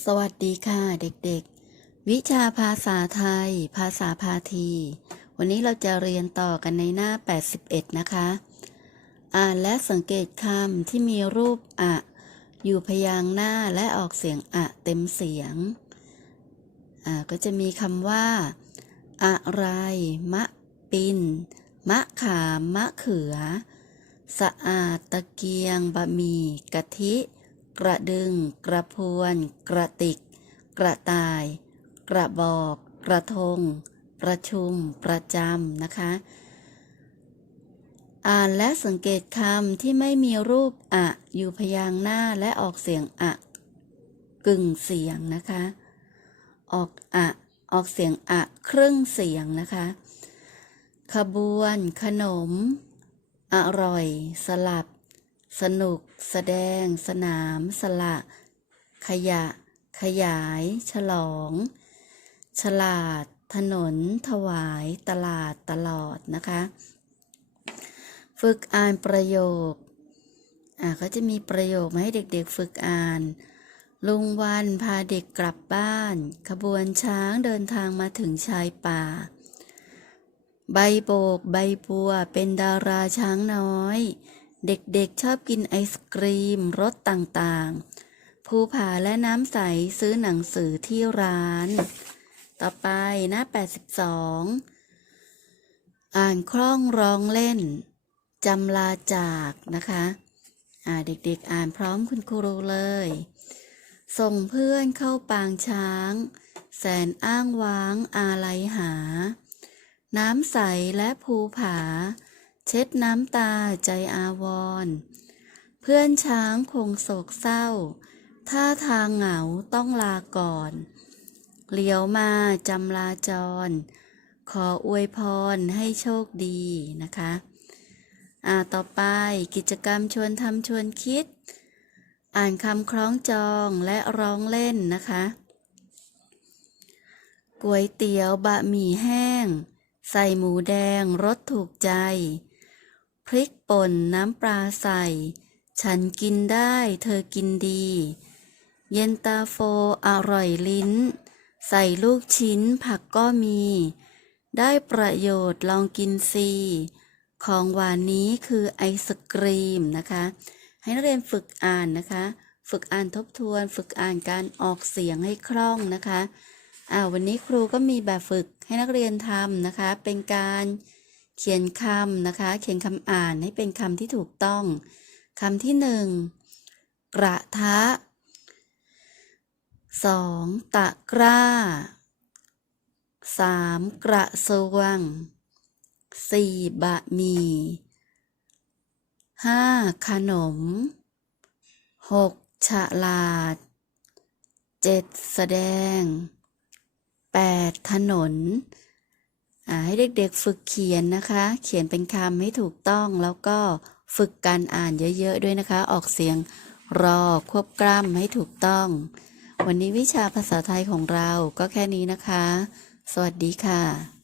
สวัสดีค่ะเด็กๆ วิชาภาษาไทย ภาษาพาที วันนี้เราจะเรียนต่อกันในหน้า 81 นะคะ อ่านและสังเกตคำที่มีรูปอะ อยู่พยางค์หน้าและออกเสียงอะเต็มเสียง อ่าก็จะมีคำว่า อะไร มะปิน มะขาม มะเขือ สะอาด ตะเกียง บะหมี่ กะทิ กระดึง กระพวน กระติก กระต่าย กระบอก กระทง ประชุม ประจำนะคะ อ่านและสังเกตคำที่ไม่มีรูปอะ อยู่พยางค์หน้าและออกเสียงอะ กึ่งเสียงนะคะ ออกอะออกเสียงอะครึ่งเสียงนะคะ ขบวน ขนม อร่อย สลับ สนุก แสดง สนาม สละ ขยะ ขยาย ฉลอง ฉลาด ถนน ถวาย ตลาด ตลอดนะคะ ฝึกอ่านประโยค อ่าก็จะมีประโยคมาให้เด็กๆ ฝึกอ่าน ลุงวันพาเด็กกลับบ้าน ขบวนช้างเดินทางมาถึงชายป่า ใบโบก ใบบัว เป็นดาราช้างน้อย เด็กๆชอบกินไอศกรีมรสต่างๆ ภูผาและน้ำใสซื้อหนังสือที่ร้าน ต่อไปหน้า 82 อ่านคล่องร้องเล่นจำลาจากนะคะอ่าเด็กๆอ่านพร้อมคุณครูเลย ส่งเพื่อนเข้าปางช้าง แสนอ้างว้างอาลัยหา น้ำใสและภูผา เช็ดน้ำตาใจอาวร เพื่อนช้างคงโศกเศร้า ท่าทางเหงาต้องลาก่อน เหลียวมาจำลาจร ขออวยพรให้โชคดีนะคะ อ่าต่อไปกิจกรรมชวนทำชวนคิด อ่านคำคล้องจองและร้องเล่นนะคะก๋วยเตี๋ยวบะหมี่แห้ง ใส่หมูแดงรสถูกใจ พริกป่นน้ำปลาใส่ ฉันกินได้เธอกินดี เย็นตาโฟอร่อยลิ้น ใส่ลูกชิ้นผักก็มี ได้ประโยชน์ลองกินซีของหวานนี้คือไอศกรีมนะคะ ให้นักเรียนฝึกอ่านนะคะ ฝึกอ่านทบทวน ฝึกอ่านการออกเสียงให้คล่องนะคะอ่าวันนี้ครูก็มีแบบฝึกให้นักเรียนทำนะคะ เป็นการ เขียนคำนะคะ เขียนคำอ่านให้เป็นคำที่ถูกต้องคำที่หนึ่งกระทะสองตะกร้าสามกระทรวงสี่บะหมี่ห้าขนมหกฉลาดเจ็ดแสดงแปดถนน ให้เด็กๆฝึกเขียนนะคะ เขียนเป็นคำให้ถูกต้องแล้วก็ฝึกการอ่านเยอะๆด้วยนะคะ ออกเสียงรอควบกล้ำให้ถูกต้อง วันนี้วิชาภาษาไทยของเราก็แค่นี้นะคะ สวัสดีค่ะ